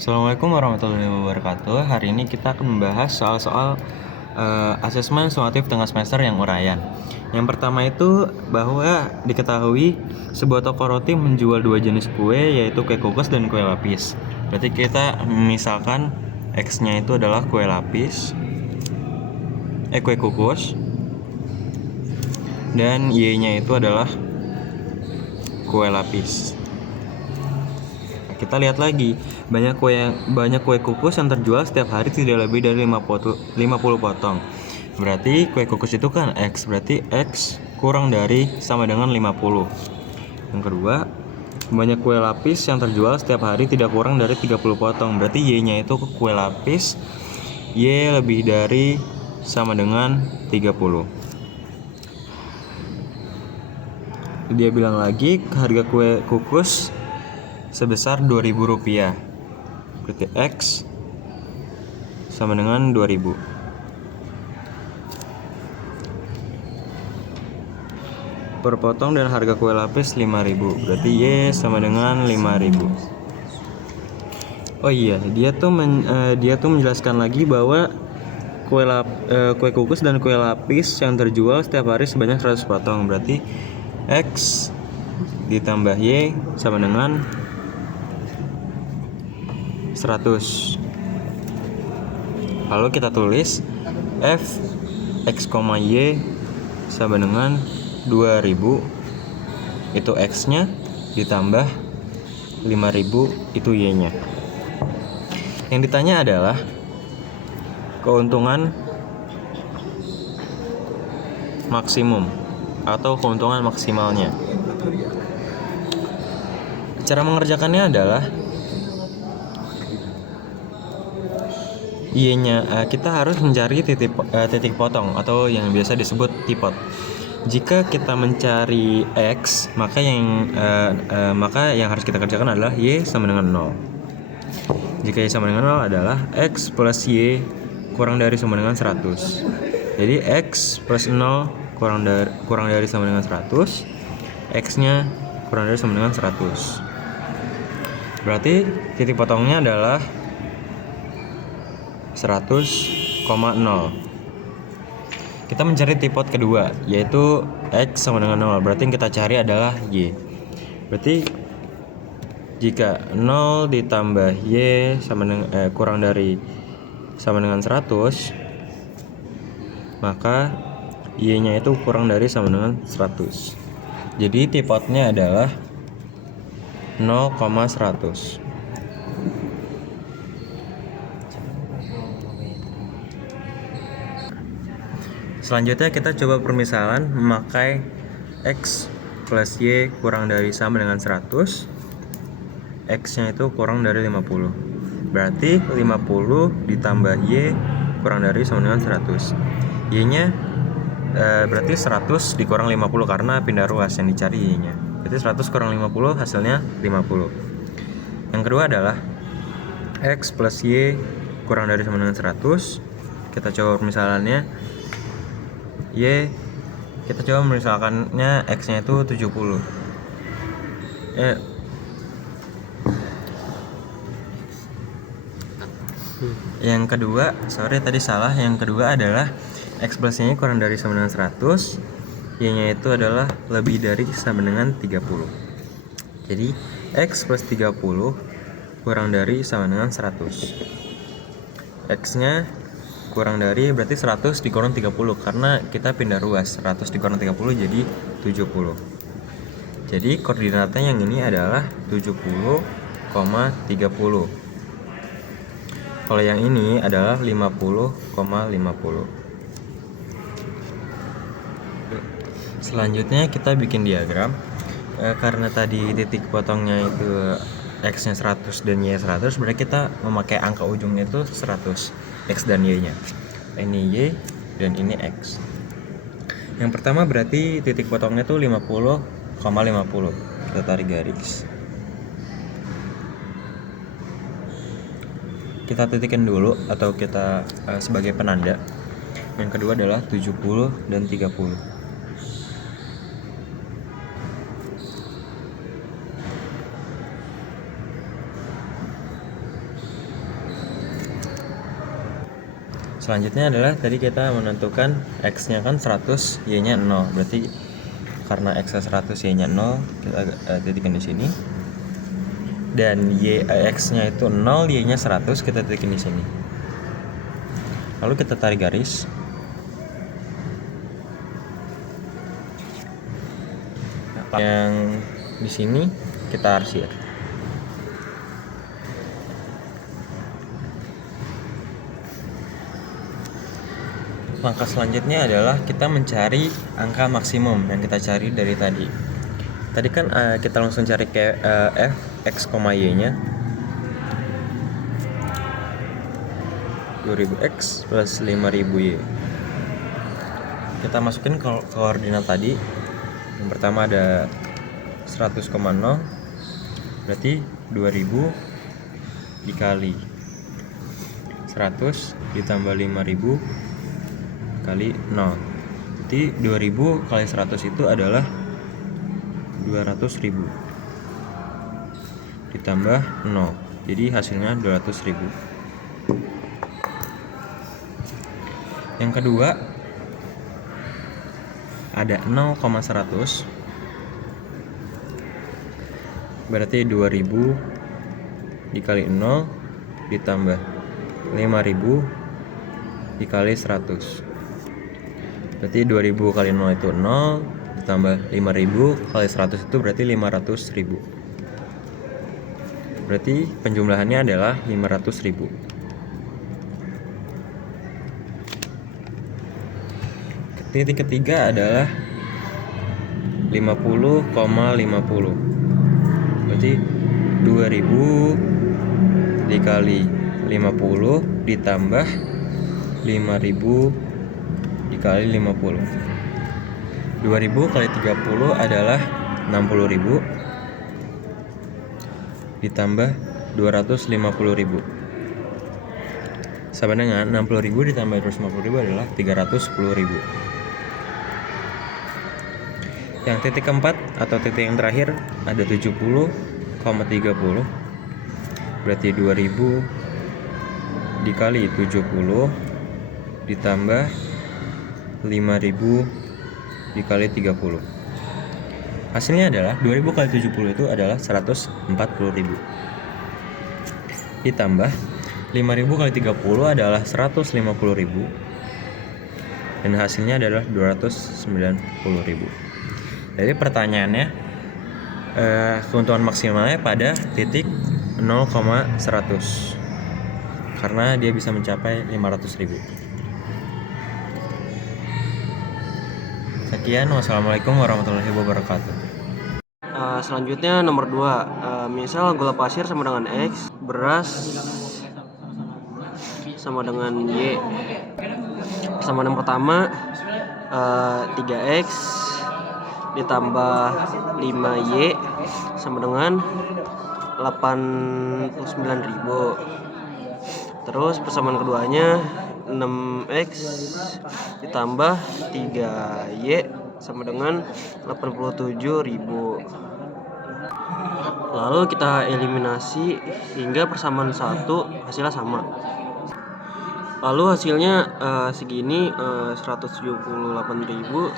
Assalamualaikum warahmatullahi wabarakatuh. Hari ini kita akan membahas soal-soal asesmen sumatif tengah semester yang uraian. Yang pertama itu bahwa diketahui sebuah toko roti menjual dua jenis kue, yaitu kue kukus dan kue lapis. Berarti kita misalkan X-nya itu adalah kue lapis, kue kukus, dan Y-nya itu adalah kue lapis. Kita lihat lagi, banyak kue kukus yang terjual setiap hari tidak lebih dari 50 potong. Berarti kue kukus itu kan X, berarti X kurang dari sama dengan 50. Yang kedua, banyak kue lapis yang terjual setiap hari tidak kurang dari 30 potong. Berarti Y-nya itu kue lapis, Y lebih dari sama dengan 30. Dia bilang lagi harga kue kukus sebesar Rp2.000. Berarti X sama dengan 2.000. Per potong dan harga kue lapis 5.000. Berarti Y sama dengan 5.000. Oh iya, dia tuh menjelaskan lagi bahwa kue kukus dan kue lapis yang terjual setiap hari sebanyak 100 potong. Berarti X ditambah Y sama dengan 100. Lalu kita tulis F X, Y sama dengan 2.000, itu X-nya, ditambah 5.000, itu Y-nya. Yang ditanya adalah keuntungan maksimum atau keuntungan maksimalnya. Cara mengerjakannya adalah Y-nya, kita harus mencari titik potong atau yang biasa disebut tipot. Jika kita mencari X, maka yang harus kita kerjakan adalah Y sama dengan 0. Jika Y sama dengan 0 adalah X plus Y kurang dari sama dengan 100. Jadi X plus 0 kurang dari sama dengan 100, X-nya kurang dari sama dengan 100. Berarti titik potongnya adalah 100,0. Kita mencari tipot kedua, yaitu X sama dengan 0. Berarti yang kita cari adalah Y. Berarti jika 0 ditambah Y kurang dari sama dengan 100, maka Y-nya itu kurang dari sama dengan 100. Jadi tipotnya adalah 0,100. Selanjutnya kita coba permisalan memakai X plus Y kurang dari sama dengan 100, X-nya itu kurang dari 50. Berarti 50 ditambah Y kurang dari sama dengan 100. Y-nya berarti 100 dikurang 50 karena pindah ruas yang dicari Y-nya. Berarti 100 kurang 50 hasilnya 50. Yang kedua adalah X plus Y kurang dari sama dengan 100. Kita coba permisalannya. Y, kita coba misalkannya X-nya itu 70. Yang kedua, tadi salah. Yang kedua adalah X plus Y kurang dari sama dengan 100, Y-nya itu adalah lebih dari sama dengan 30. Jadi X plus 30 kurang dari sama dengan 100. X-nya kurang dari, berarti 100 dikurang 30 karena kita pindah ruas. 100 dikurang 30 jadi 70. Jadi koordinatnya yang ini adalah 70,30. Kalau yang ini adalah 50,50. Selanjutnya kita bikin diagram. Karena tadi titik potongnya itu X-nya 100 dan Y 100, berarti kita memakai angka ujungnya itu 100, X dan Y-nya. Ini Y dan ini X. Yang pertama berarti titik potongnya itu 50,50. Kita tarik garis. Kita titikkan dulu atau kita sebagai penanda. Yang kedua adalah 70 dan 30. Selanjutnya adalah tadi kita menentukan X nya kan 100, Y nya 0. Berarti karena X nya 100, Y nya 0, kita titikkan di sini. Dan X nya itu 0, Y nya 100, kita titikkan di sini. Lalu kita tarik garis. Yang di sini kita arsir. Langkah selanjutnya adalah kita mencari angka maksimum yang kita cari dari tadi. Tadi kan kita langsung cari ke f x, y nya 2000x plus 5000y. Kita masukin koordinat tadi. Yang pertama ada 100,0, berarti 2000 dikali 100 ditambah 5000 kali 0. Jadi 2000 kali 100 itu adalah 200.000 ditambah 0. Jadi hasilnya 200.000. Yang kedua ada 0,100, berarti 2000 dikali 0 ditambah 5000 dikali 100. Berarti 2000 kali 0 itu 0, ditambah 5000 kali 100 itu berarti 500.000. Berarti penjumlahannya adalah 500.000. Titik ketiga adalah 50,50. Berarti 2000 dikali 50 ditambah 5000 dikali 50. 2000 kali 30 adalah 60.000 ditambah 250.000. Sama dengan 60.000 ditambah 250.000 adalah 310.000. Yang titik keempat atau titik yang terakhir ada 70,30. Berarti 2000 dikali 70 ditambah 5000 dikali 30. Hasilnya adalah 2000 kali 70 itu adalah 140.000. Ditambah 5000 kali 30 adalah 150.000. Dan hasilnya adalah 290.000. Jadi pertanyaannya keuntungan maksimalnya pada titik 0,100 karena dia bisa mencapai 500.000. Sekian, wassalamualaikum warahmatullahi wabarakatuh. Selanjutnya nomor 2, misal gula pasir sama dengan X, beras sama dengan Y. Persamaan yang pertama 3X ditambah 5Y sama dengan 89.000. Terus persamaan keduanya 6X ditambah 3Y sama dengan 87.000. Lalu kita eliminasi hingga persamaan 1 hasilnya sama. Lalu hasilnya segini 178.000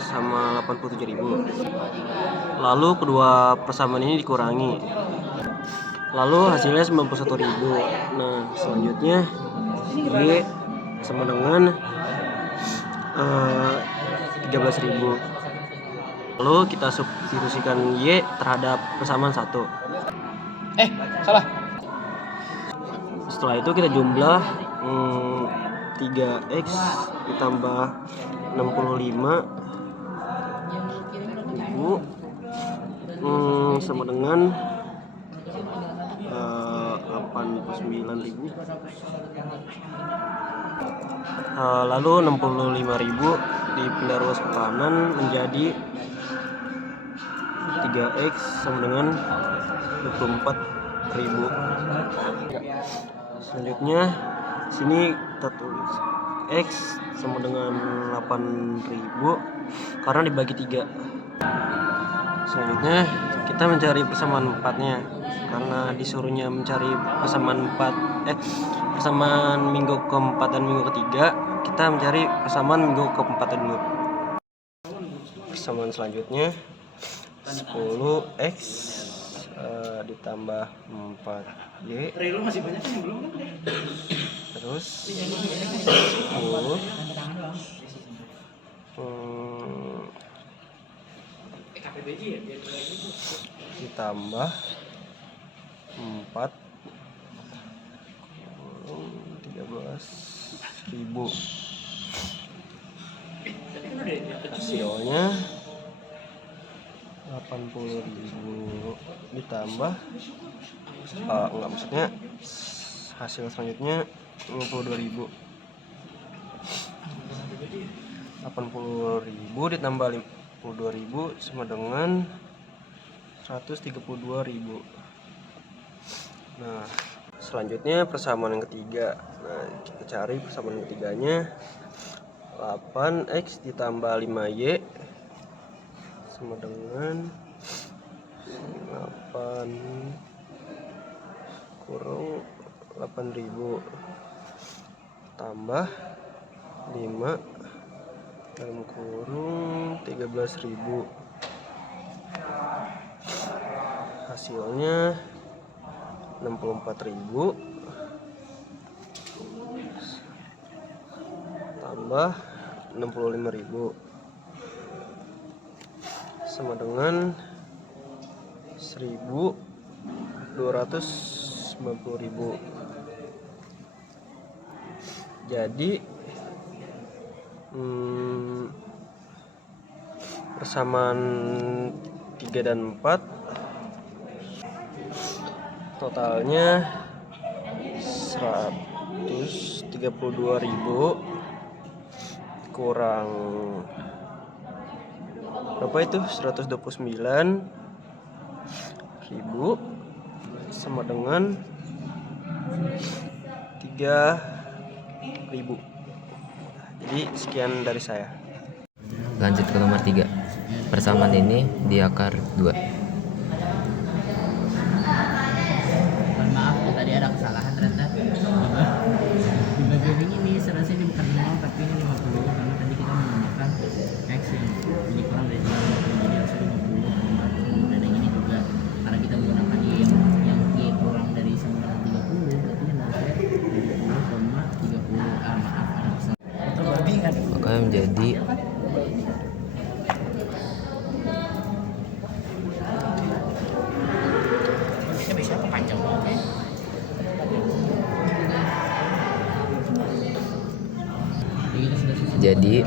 sama 87.000. Lalu kedua persamaan ini dikurangi. Lalu hasilnya 91.000. Nah, selanjutnya Y sama dengan 13.000. Lalu kita substitusikan Y terhadap persamaan 1. Salah. Setelah itu kita jumlah 3X ditambah 65.000 sama dengan 89.000. Lalu 65.000 dipindah ruas ke kanan menjadi 3X sama dengan 24.000. Selanjutnya sini kita tulis X sama dengan 8.000 karena dibagi 3. Selanjutnya kita mencari persamaan 4-nya karena disuruhnya mencari persamaan persamaan minggu keempat dan minggu ketiga. kita mencari persamaan minggu keempat dulu. Persamaan selanjutnya 10x ditambah 4y terus 10 ditambah 4 13.000. Hasilnya 80.000 ditambah enggak, maksudnya hasil selanjutnya 52.000. 80.000 ditambah 52.000 sama dengan 132.000. Nah, selanjutnya persamaan yang ketiga. Nah, kita cari persamaan ketiganya. 8x ditambah 5y sama dengan 8 kurang 8.000 tambah 5 dalam kurung 13.000. Hasilnya 64.000 tambah 65.000 sama dengan 1.290.000. Jadi persamaan 3 dan 4 totalnya 132.000 kurang berapa itu 129.000 sama dengan 3.000. Jadi sekian dari saya. Lanjut ke nomor 3. Persamaan ini di akar 2. Maaf tadi ada kesalahan ternyata di bagian ini seharusnya bukan 0 tapi ini 50 karena tadi kita menggunakan x yang ini kurang dari 50 jadi harus 50 dan yang ini juga karena kita menggunakan y yang y kurang dari 930 berarti yang harusnya 70,30. Maaf ada kesalahan. Maka menjadi bisa kepanjang banget. jadi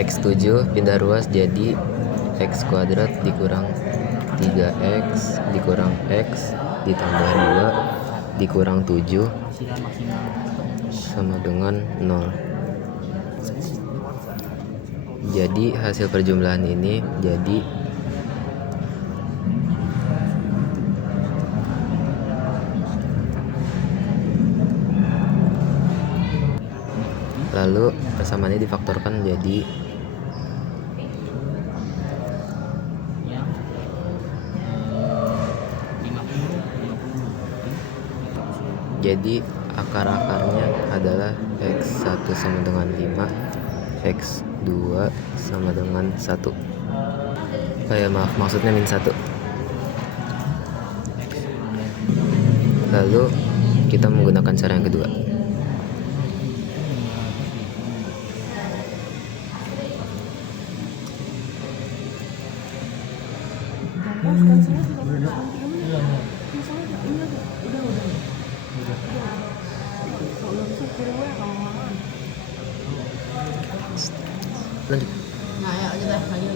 x7 pindah ruas jadi x kuadrat dikurang 3x dikurang x ditambah 2 dikurang 7 sama dengan 0. Jadi hasil perjumlahan ini jadi lalu persamaannya difaktorkan jadi akar-akarnya adalah x1 sama dengan 5, x2 sama dengan 1. Maaf, maksudnya min 1. Lalu kita menggunakan cara yang kedua. Lanjut. Nah, ya kita lagi.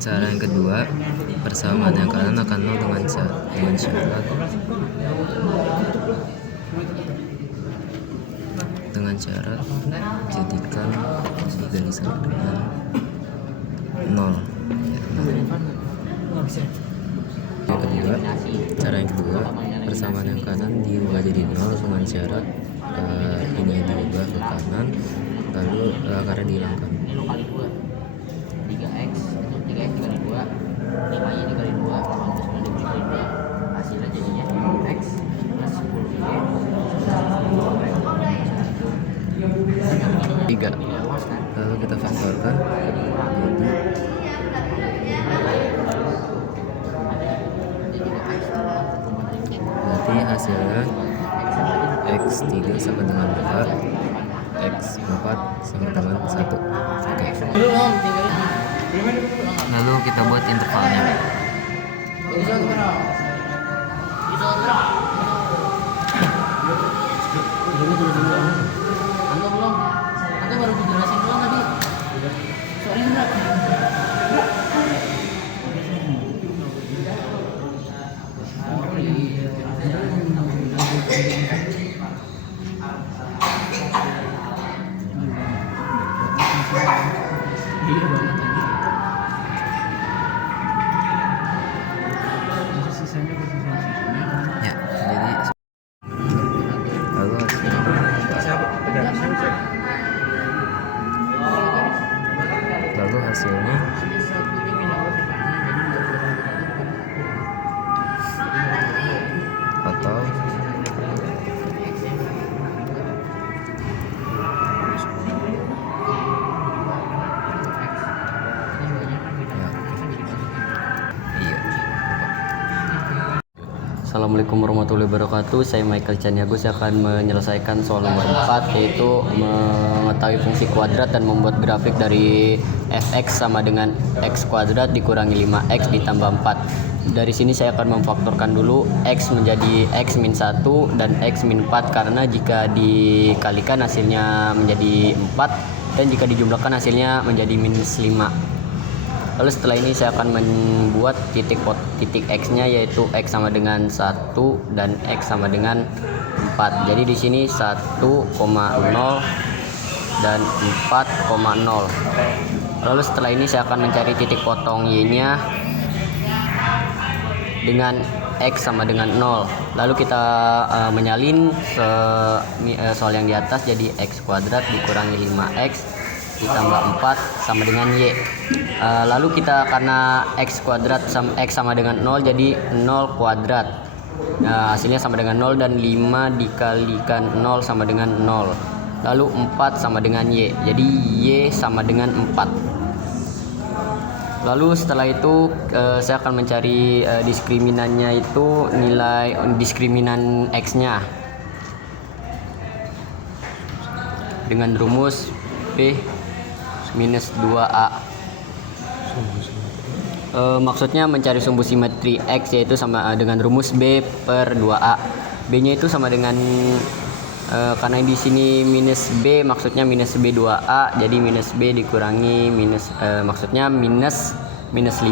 Cara yang kedua, persamaan yang kanan akan 0 dengan syarat jadikan dari sama dengan 0. Cara yang kedua, persamaan yang kanan diubah jadi 0 dengan syarat ini diubah ke kanan, lalu akarnya dihilangkan. Ini kali 2 3x itu 3x dikali 2 5y dikali 2 dikali 2 hasilnya jadinya hasilnya X3 sama dengan 2, X4 sama dengan 1. Oke. Lalu kita buat intervalnya. Anto belum? Anto baru dijelasin doang tadi. Sorry Indra. Ya, jadi lalu hasilnya atau Assalamualaikum warahmatullahi wabarakatuh. Saya Michael Caniago. Saya akan menyelesaikan soal nomor 4, yaitu mengetahui fungsi kuadrat dan membuat grafik dari fx sama dengan x kuadrat dikurangi 5x ditambah 4. Dari sini saya akan memfaktorkan dulu x menjadi x min 1 dan x min 4, karena jika dikalikan hasilnya menjadi 4 dan jika dijumlahkan hasilnya menjadi minus 5. Lalu setelah ini saya akan membuat titik x-nya, yaitu x sama dengan 1 dan x sama dengan 4. Jadi di sini 1,0 dan 4,0. Lalu setelah ini saya akan mencari titik potong y-nya dengan x sama dengan 0. Lalu kita menyalin soal yang di atas, jadi x kuadrat dikurangi 5x ditambah 4 sama dengan y. Lalu kita, karena x kuadrat x sama dengan 0, jadi 0 kuadrat. Hasilnya sama dengan 0, dan 5 dikalikan 0 sama dengan 0. Lalu 4 sama dengan y, jadi y sama dengan 4. Lalu setelah itu saya akan mencari diskriminannya, itu nilai diskriminan x-nya dengan rumus b minus 2a. Maksudnya mencari sumbu simetri x, yaitu sama dengan rumus b per 2a. B nya itu sama dengan karena di sini minus b, maksudnya minus b 2a, jadi minus b dikurangi minus maksudnya minus 5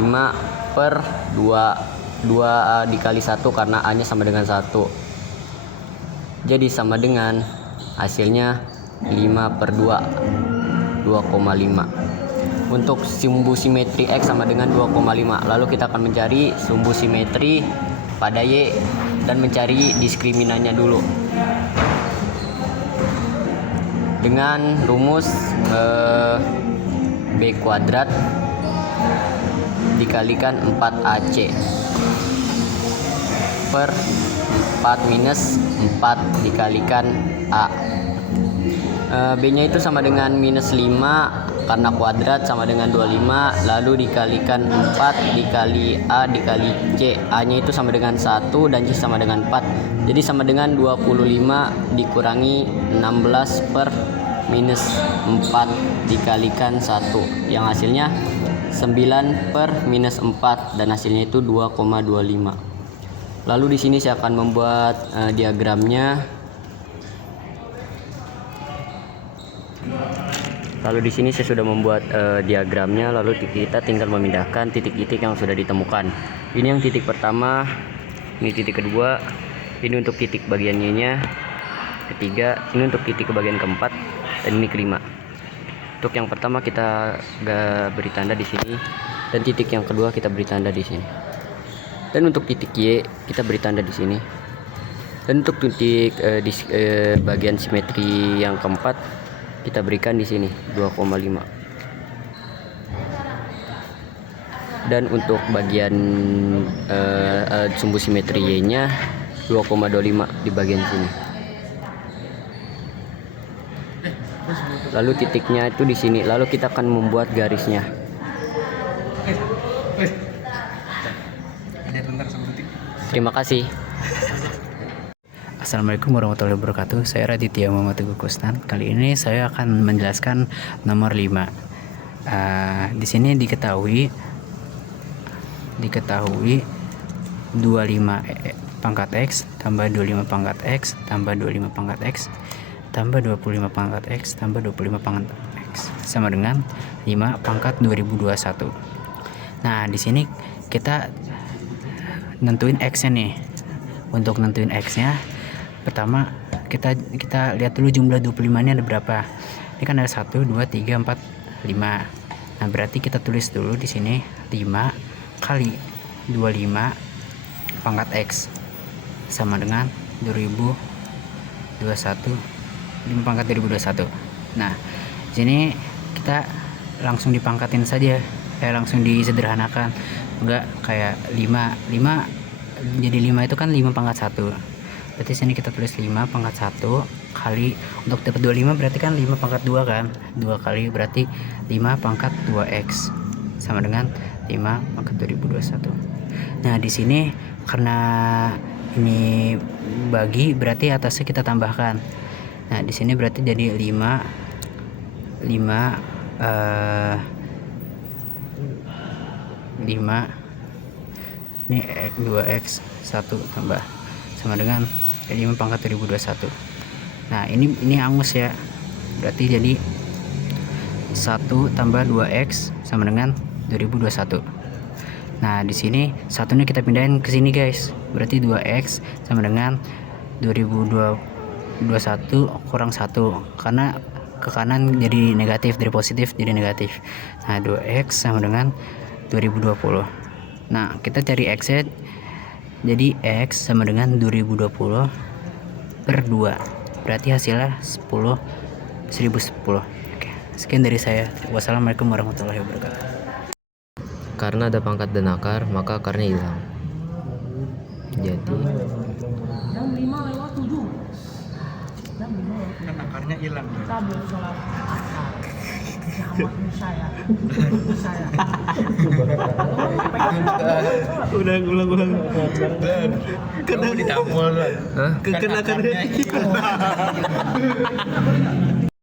per 2 dikali 1, karena a nya sama dengan 1. Jadi sama dengan hasilnya 5 per 2, 2,5. Untuk sumbu simetri x sama dengan 2,5. Lalu kita akan mencari sumbu simetri pada y dan mencari diskriminannya dulu dengan rumus b kuadrat dikalikan 4ac per 4 minus 4 dikalikan a. B nya itu sama dengan minus 5, karena kuadrat sama dengan 25, lalu dikalikan 4 dikali a dikali c. A nya itu sama dengan 1 dan c sama dengan 4, jadi sama dengan 25 dikurangi 16 per minus 4 dikalikan 1, yang hasilnya 9 per minus 4, dan hasilnya itu 2,25. Lalu di sini saya akan membuat diagramnya. Lalu di sini saya sudah membuat diagramnya. Lalu kita tinggal memindahkan titik-titik yang sudah ditemukan. Ini yang titik pertama, ini titik kedua, ini untuk titik bagian Y-nya ketiga, ini untuk titik ke bagian keempat, dan ini kelima. Untuk yang pertama kita beri tanda di sini, dan titik yang kedua kita beri tanda di sini. Dan untuk titik Y kita beri tanda di sini. Dan untuk titik bagian simetri yang keempat kita berikan di sini 2,5. Dan untuk bagian sumbu simetri Y-nya 2,25 di bagian sini. Lalu titiknya itu di sini. Lalu kita akan membuat garisnya. Terima kasih. Assalamualaikum warahmatullahi wabarakatuh. Saya Raditya Muhammad Teguh Kusnan. Kali ini saya akan menjelaskan nomor 5. Di sini diketahui 25 pangkat X tambah 25 pangkat X tambah 25 pangkat X tambah 25 pangkat X tambah 25 pangkat X sama dengan 5 pangkat 2021. Nah, di sini kita nentuin X-nya nih. Untuk nentuin X-nya, pertama kita lihat dulu jumlah 25-nya ada berapa. Ini kan ada 1 2 3 4 5. Nah, berarti kita tulis dulu di sini 5 kali 25 pangkat X sama dengan 2021, 5 pangkat 2021. Nah, di sini kita langsung dipangkatin saja, langsung disederhanakan. Enggak kayak 5 jadi 5 itu kan 5 pangkat 1. Berarti sini kita tulis 5 pangkat 1 kali, untuk dapat 25 berarti kan 5 pangkat 2 kan. 2 kali berarti 5 pangkat 2X sama dengan 5 pangkat 2021. Nah, di sini karena ini bagi berarti atasnya kita tambahkan. Nah, di sini berarti jadi 5 ini 2x 1 tambah sama dengan 5 pangkat 2021. Nah, ini angus ya, berarti jadi 1 tambah 2x sama dengan 2021. Nah, di sini satunya kita pindahin ke sini guys, berarti 2x sama dengan 2021 kurang 1, karena ke kanan jadi negatif, dari positif jadi negatif. Nah, 2x sama dengan 2020. Nah, kita cari x nya, jadi x sama dengan 2020 per 2, berarti hasilnya 1010. Oke, sekian dari saya. Wassalamualaikum warahmatullahi wabarakatuh. Karena ada pangkat dan akar, maka akarnya hilang. Jadi Kan akarnya hilang. Udah ulang. Kena ditampol. Kenakan